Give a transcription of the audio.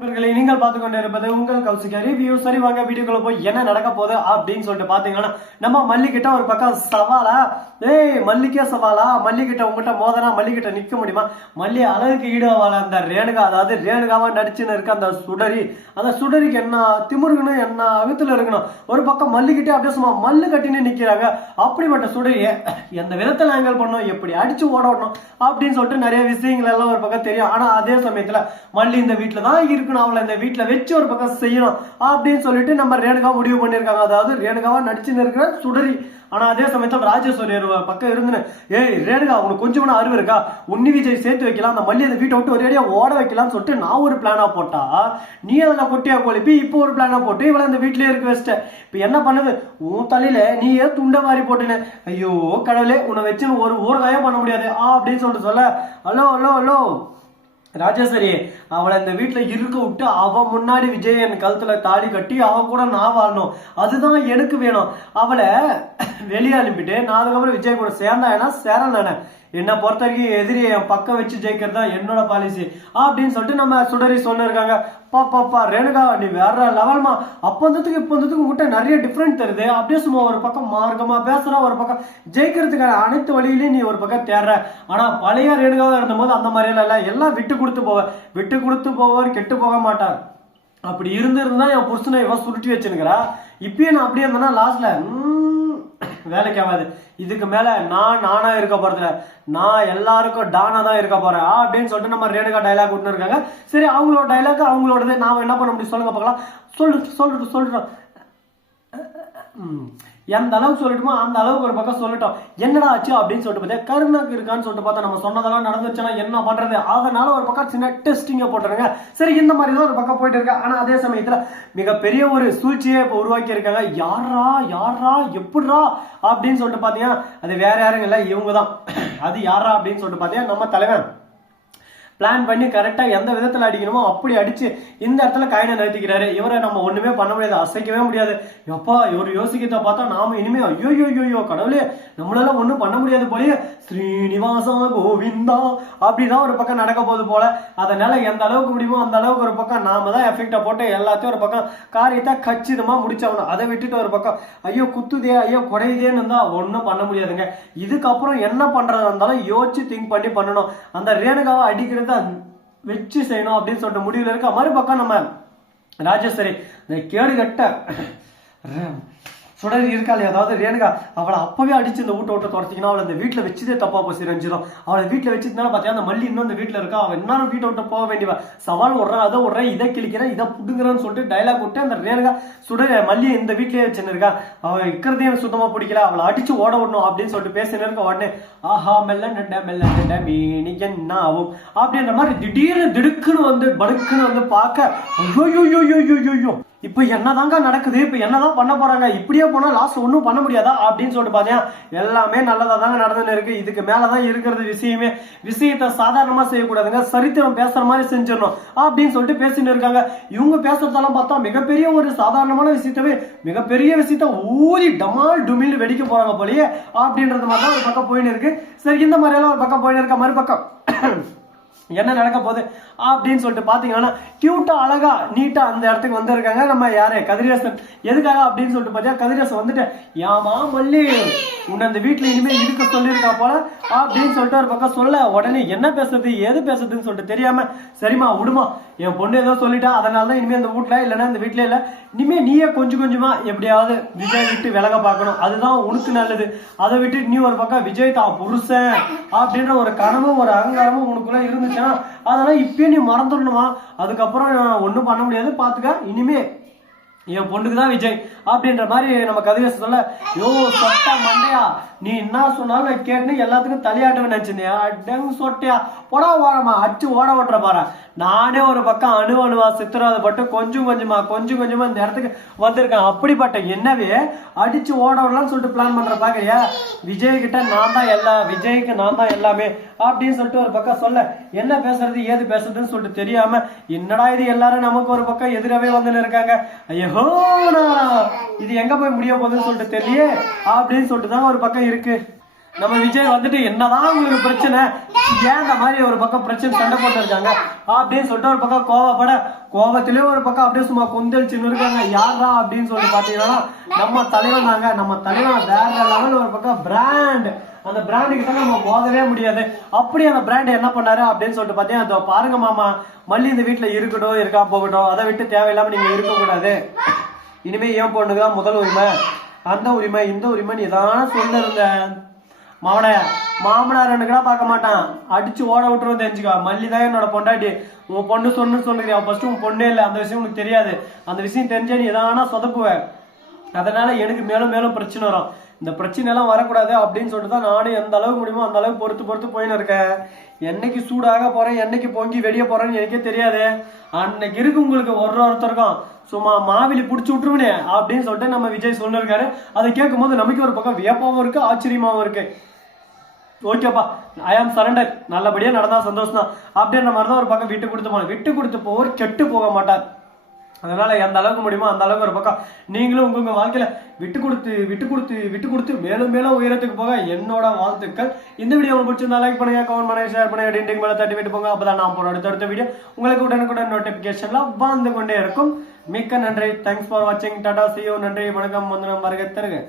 இவர்களை நீங்கள் பார்த்து கொண்டு இருப்பது உங்கள் கௌசிகா ரிவ்யூ. சரி வாங்க வீடியோக்குள்ள போய் என்ன நடக்க போகுது அப்படின்னு சொல்லிட்டு பாத்தீங்கன்னா, நம்ம மல்லிகிட்ட ஒரு பக்கம் சவாலா, மல்லிக்கே சவாலா, மல்லிகிட்ட உங்ககிட்ட மோதனா மல்லிகிட்ட நிக்க முடியுமா? மல்லி அழகுக்கு ஈடுவாள அந்த ரேணுகா, அதாவது ரேணுகாவா நடிச்சுன்னு இருக்க அந்த சுடரி, அந்த சுடரிக்கு என்ன திமுருகணும், என்ன அகத்துல இருக்கணும். ஒரு பக்கம் மல்லிகிட்டே அப்படியே சும்மா மல்லு கட்டின்னு நிக்கிறாங்க. அப்படிப்பட்ட சுடரிய எந்த விதத்துல ஆங்கல் பண்ணணும், எப்படி அடிச்சு ஓடணும் அப்படின்னு சொல்லிட்டு நிறைய விஷயங்கள் எல்லாம் ஒரு பக்கம் தெரியும். ஆனா அதே சமயத்துல மல்லி இந்த வீட்டுல தான் இருக்கணும், அவளை இந்த வீட்டுல வச்சு ஒரு பக்கம் செய்யணும் அப்படின்னு சொல்லிட்டு நம்ம ரேணுகா முடிவு பண்ணிருக்காங்க. அதாவது ரேணுகாவா நடிச்சுன்னு இருக்கிற சுடரி. ஆனா அதே சமயத்தில் ராஜேஸ்வரி ஒரு பக்கம் இருந்து, ரேணுகா உனக்கு கொஞ்சம் அறிவு இருக்கா, உன்னி விஜய் சேர்த்து வைக்கலாம், அந்த மல்லி அந்த வீட்டை விட்டு ஒரேடியா ஓட வைக்கலாம்னு சொல்லிட்டு நான் ஒரு பிளானா போட்டா, நீ அதில் கொட்டியா கொழுப்பி இப்போ ஒரு பிளானா போட்டு இவளை இந்த வீட்டிலே இருக்க வச்சிட்ட. இப்ப என்ன பண்ணுது, உன் தலையில நீ ஏன் துண்டை மாதிரி போட்டுன, ஐயோ கடவுளே உன்னை வச்சு ஒரு ஊறுகாயம் பண்ண முடியாது அப்படின்னு சொல்லிட்டு சொல்ல, ஹலோ ஹலோ ஹலோ ராஜேஸ்வரி, அவளை இந்த வீட்டுல இருக்க விட்டு அவ முன்னாடி விஜயன் கழுத்துல தாடி கட்டி அவ கூட நான் வாழணும், அதுதான் எனக்கு வேணும். அவளை வெளியே அனுப்பிட்டு நான் அதுக்கப்புறம் விஜய் கூட சேர்ந்தா சேரலானே, என்னை பொறுத்த வரைக்கும் எதிரி என் பக்கம் வச்சு ஜெயிக்கிறது தான் என்னோட பாலிசி அப்படின்னு சொல்லிட்டு நம்ம சுடரி சொல்லிருக்காங்க. பாப்பா ரேணுகா நீ வேற லெவல்மா, அப்பந்தத்துக்கு இப்பந்தத்துக்கு உங்ககிட்ட நிறைய டிஃப்ரெண்ட் தருது. அப்படியே சும்மா ஒரு பக்கம் மார்க்கமா பேசுற, ஒரு பக்கம் ஜெயிக்கிறதுக்கான அனைத்து வழியிலையும் நீ ஒரு பக்கம் தேடுற. ஆனா பழைய ரேணுகாவா இருந்த போது அந்த மாதிரி எல்லாம் எல்லாம் விட்டு கொடுத்து போவர் கெட்டு போக மாட்டார். அப்படி இருந்திருந்தா என் புருஷனை இவன் சுருட்டி வச்சுருக்கிறா. இப்பயே நான் அப்படியே இருந்தேன்னா லாஸ்ட்ல வேலைக்கு ஆகாது. இதுக்கு மேல நானா இருக்க போறதுல, நான் எல்லாருக்கும் டானா தான் இருக்க போறேன் அப்படின்னு சொல்லிட்டு நம்ம ரேணுகா டைலாக் விட்டு இருக்காங்க. சரி அவங்களோட டைலாக் அவங்களோடது, நாம என்ன பண்ண முடியும் சொல்லுங்க பார்க்கலாம். சொல்லிட்டோம் எந்த அளவுக்கு சொல்லட்டுமோ அந்த அளவுக்கு ஒரு பக்கம் சொல்லட்டும். என்னடா ஆச்சு அப்படின்னு சொல்லிட்டு பார்த்தா கருணாக்கு இருக்கான்னு சொல்லிட்டு பார்த்தா நம்ம சொன்னதெல்லாம் நடந்துச்சுன்னா என்ன பண்றது, அதனால ஒரு பக்கம் சின்ன டெஸ்டிங்க போட்டுருங்க. சரி இந்த மாதிரி தான் ஒரு பக்கம் போயிட்டு இருக்கா. ஆனா அதே சமயத்துல மிகப்பெரிய ஒரு சூழ்ச்சியை இப்போ உருவாக்கி இருக்காங்க. யாரா எப்படிரா அப்படின்னு சொல்லிட்டு பாத்தீங்கன்னா அது வேற யாரும் இல்லை, இவங்க தான். அது யாரா அப்படின்னு சொல்லிட்டு பாத்தீங்கன்னா நம்ம தலைவன் பிளான் பண்ணி கரெக்டா எந்த விதத்துல அடிக்கணுமோ அப்படி அடிச்சு இந்த இடத்துல காயினை நிறுத்திக்கிறாரு. இவரை நம்ம ஒண்ணுமே பண்ண முடியாது, அசைக்கவே முடியாது. எப்பா இவர் யோசிக்கிறத பார்த்தா நாம இனிமே ஐயோ கடவுளே நம்மளால ஒண்ணும் பண்ண முடியாது போலயே, ஸ்ரீனிவாசா கோவிந்தா அப்படிதான் ஒரு பக்கம் நடக்க போகுது போல. அதனால எந்த அளவுக்கு முடியுமோ அந்த அளவுக்கு ஒரு பக்கம் நாம தான் எஃபெக்டா போட்டு எல்லாத்தையும் ஒரு பக்கம் காரியத்தை கச்சிதமா முடிச்சாகணும். அதை விட்டுட்டு ஒரு பக்கம் ஐயோ குத்துதே ஐயோ குறையுதேன்னு இருந்தா ஒன்னும் பண்ண முடியாதுங்க. இதுக்கப்புறம் என்ன பண்றதா இருந்தாலும் யோசிச்சு திங்க் பண்ணி பண்ணணும். அந்த ரேணுகாவை அடிக்கிறது வச்சு செய்யணும் அப்படின்னு சொல்லிட்டு முடிவுல இருக்க. மறுபக்கம் நம்ம ராஜேஸ்வரி இந்த கேடு கட்ட சுடரி இருக்காளே, அதாவது ரேணுகா, அவளை அப்பவே அடிச்சு இந்த வீட்டை துரத்திக்கணும், அவளை இந்த வீட்டுல வச்சுதே தப்பா போய் செஞ்சிடும். அவளை வீட்டுல வச்சுனால பாத்தியா அந்த மல்லி இன்னும் இந்த வீட்டுல இருக்கா, அவன் என்ன வீட்டை விட்டு போக வேண்டியவா, சவால் விடுறான் அதை விடுறேன் இதை கிழிக்கிறேன் இதை புடுங்குறான்னு சொல்லிட்டு டைலாக் விட்டு அந்த ரேணுகா சுடரி மல்லியை இந்த வீட்லயே வச்சுருக்கா. அவன் இருக்கிறதையும் சுத்தமா பிடிக்கல, அவளை அடிச்சு ஓட விடணும் அப்படின்னு சொல்லிட்டு பேசினு இருக்க. உடனே ஆஹா மெல்ல நெட்ட மீனி என்ன ஆகும் அப்படின்ற மாதிரி திடீர்னு திடுக்குன்னு வந்து படுக்குன்னு வந்து பார்க்க ஐயோ இப்ப என்னதாங்க நடக்குது, இப்ப என்னதான் பண்ண போறாங்க, இப்படியே போனா லாஸ்ட் ஒன்னும் பண்ண முடியாதா அப்படின்னு சொல்லிட்டு பாத்தீங்கன்னா எல்லாமே நல்லதா தாங்க நடந்துன்னு இருக்கு. இதுக்கு மேலதான் இருக்கிறது விஷயமே. விஷயத்த சாதாரணமா செய்யக்கூடாதுங்க, சரித்திரம் பேசுற மாதிரி செஞ்சிடணும் அப்படின்னு சொல்லிட்டு பேசிட்டு இருக்காங்க. இவங்க பேசுறதெல்லாம் பார்த்தா மிகப்பெரிய ஒரு சாதாரணமான விஷயத்தவே மிகப்பெரிய விஷயத்த ஊறி டமால் டுமில் வெடிக்க போறாங்க போலயே அப்படின்றது மாதிரி தான் ஒரு பக்கம் போயின்னு இருக்கு. சரி இந்த மாதிரி எல்லாம் ஒரு பக்கம் போயின்னு இருக்க. மறுபக்கம் என்ன நடக்க போகுது அப்படின்னு சொல்லிட்டு பாத்தீங்கன்னா கியூட்டா அழகா நீட்டா அந்த இடத்துக்கு வந்திருக்காங்க நம்ம யாரு கதிரேசன். எதுக்காக அப்படின்னு சொல்லிட்டு பாத்தீங்கன்னா கதிரேசன் வந்துட்டு ஏமா மல்லி உன்னை அந்த வீட்டுல இனிமே இருக்க சொல்லியிருக்கா போல அப்படின்னு சொல்லிட்டு ஒரு பக்கம் சொல்ல, உடனே என்ன பேசுறது ஏது பேசுறதுன்னு சொல்லிட்டு தெரியாம சரிமா விடுமா என் பொண்ணு ஏதோ சொல்லிட்டா அதனாலதான் இனிமே இந்த வீட்டுல இல்லைன்னா இந்த வீட்டுல இல்ல, இனிமே நீயே கொஞ்சம் கொஞ்சமா எப்படியாவது விஜய் விட்டு விலக பார்க்கணும், அதுதான் உனக்கு நல்லது. அதை விட்டு நீ ஒரு பக்கம் விஜய் தான் புருஷன் அப்படின்ற ஒரு கனவும் ஒரு அகங்காரமும் உனக்குள்ள இருந்துச்சுன்னா அதெல்லாம் இப்பயே நீ மறந்துடணுமா, அதுக்கப்புறம் ஒன்றும் பண்ண முடியாது பாத்துக்க, இனிமே என் பொண்ணுக்கு தான் விஜய் அப்படின்ற மாதிரி நம்ம கதிரேசன் சொல்ல, யோ சொட்டா மண்டையா நீ என்ன சொன்னாலும் நான் கேட்டுன்னு எல்லாத்துக்கும் தலையாட்டவே நினைச்சிருந்தியா, டெங்கு சொட்டையா போடா ஓடமா அடிச்சு ஓட ஓட்டுற பாரு. நானே ஒரு பக்கம் அணுவா சித்திரவதைப்பட்டு கொஞ்சம் கொஞ்சமா இந்த இடத்துக்கு வந்திருக்கேன். அப்படிப்பட்ட என்னவே அடிச்சு ஓட விடலாம்னு சொல்லிட்டு பிளான் பண்ற பாக்குறியா, விஜய் கிட்ட நான் தான் விஜய்க்கு நான் தான் எல்லாமே அப்படின்னு சொல்லிட்டு ஒரு பக்கம் சொல்ல, என்ன பேசுறது ஏது பேசுறதுன்னு சொல்லிட்டு தெரியாம என்னடா இது எல்லாரும் நமக்கு ஒரு பக்கம் எதிராவே வந்துன்னு இருக்காங்க, ஐயோ இது எங்க போய் முடிய போகுதுன்னு சொல்லிட்டு தெரியல அப்படின்னு சொல்லிட்டு தான் ஒரு பக்கம் இருக்கு. நம்ம விஜய் வந்துட்டு என்னதான் உங்களுக்கு பிரச்சனை, ஏன் இந்த மாதிரி ஒரு பக்கம் பிரச்சனை சண்டை போட்டு இருக்காங்க அப்படின்னு சொல்லிட்டு ஒரு பக்கம் கோவப்பட, கோவத்திலே ஒரு பக்கம் அப்படியே சும்மா கொந்தளிச்சுன்னு இருக்காங்க. யாரா அப்படின்னு சொல்லிட்டு பாத்தீங்கன்னா நம்ம தலைவன் தாங்க. நம்ம தலைவன் வேற லெவல் ஒரு பக்கம் பிராண்ட். அந்த பிராண்டுக்கு தான் நம்ம போகவே முடியாது. அப்படி அந்த பிராண்ட் என்ன பண்ணாரு அப்படின்னு சொல்லிட்டு பாத்தீங்கன்னா, பாருங்க மாமா, மல்லி இந்த வீட்டுல இருக்கட்டும், இருக்கா போகட்டும், அதை விட்டு தேவையில்லாம நீங்க இருக்கக்கூடாது. இனிமே ஏன் பொண்ணுக்குதான் முதல் உரிமை, அந்த உரிமை, இந்த உரிமைன்னு எதான சொல்ல இருந்தேன். மாமனார் எனக்குடா பார்க்க மாட்டான், அடிச்சு ஓட விட்டுருவோம் தெரிஞ்சுக்கா. மல்லி தான் என்னோட பொண்டாட்டி. உன் பொண்ணு சொல்லுறியா, ஃபர்ஸ்ட் உன் பொண்ணே இல்லை, அந்த விஷயம் உனக்கு தெரியாது. அந்த விஷயம் தெரிஞ்சா நீ எதானா சொதப்புவேன். அதனால எனக்கு மேலும் மேலும் பிரச்சனை வரும். இந்த பிரச்சனை எல்லாம் வரக்கூடாது அப்படின்னு சொல்லிட்டு தான் நானும் எந்த அளவுக்கு முடியுமோ அந்த அளவுக்கு பொறுத்து போயின்னு இருக்கேன். என்னைக்கு சூடாக போறேன், என்னைக்கு பொங்கி வெளியே போறேன்னு எனக்கே தெரியாது. அன்னைக்கு இருக்கு உங்களுக்கு ஒருத்தருக்கும் சும்மா மாவிலி புடிச்சு விட்டுருவனே அப்படின்னு சொல்லிட்டு நம்ம விஜய் சொல்லிருக்காரு. அதை கேட்கும் போது நமக்கு ஒரு பக்கம் வியப்பாவும் இருக்கு, ஆச்சரியமாவும் இருக்கு. ஓகேப்பா, ஐ ஆம் சரண்டர், நல்லபடியா நடந்தா சந்தோஷம் தான் அப்படின்ற மாதிரி தான் ஒரு பக்கம் விட்டு கொடுத்து போன. விட்டு கொடுத்து போவர் கெட்டு போக மாட்டார். அதனால எந்த அளவுக்கு முடியுமோ அந்த அளவுக்கு ஒரு பக்கம் நீங்களும் உங்க வாழ்க்கையில விட்டு கொடுத்து மேலும் மேலும் உயரத்துக்கு போக என்னோட வாழ்த்துக்கள். இந்த வீடியோ உங்களுக்கு பிடிச்சிருந்தா லைக் பண்ணுங்க, கமெண்ட் பண்ணுங்க, ஷேர் பண்ணுங்க, டிண்டிங் மேல தட்டி விட்டு போங்க. அப்பதான் நான் போற அடுத்த வீடியோ உங்களுக்கு உடனுக்குடன் நோட்டிபிகேஷன்ல வந்து கொண்டே இருக்கும். மிக்க நன்றி. தேங்க்ஸ் ஃபார் வாட்சிங். Tata, see you. நன்றி, வணக்கம், வந்தனம், வருக தருக.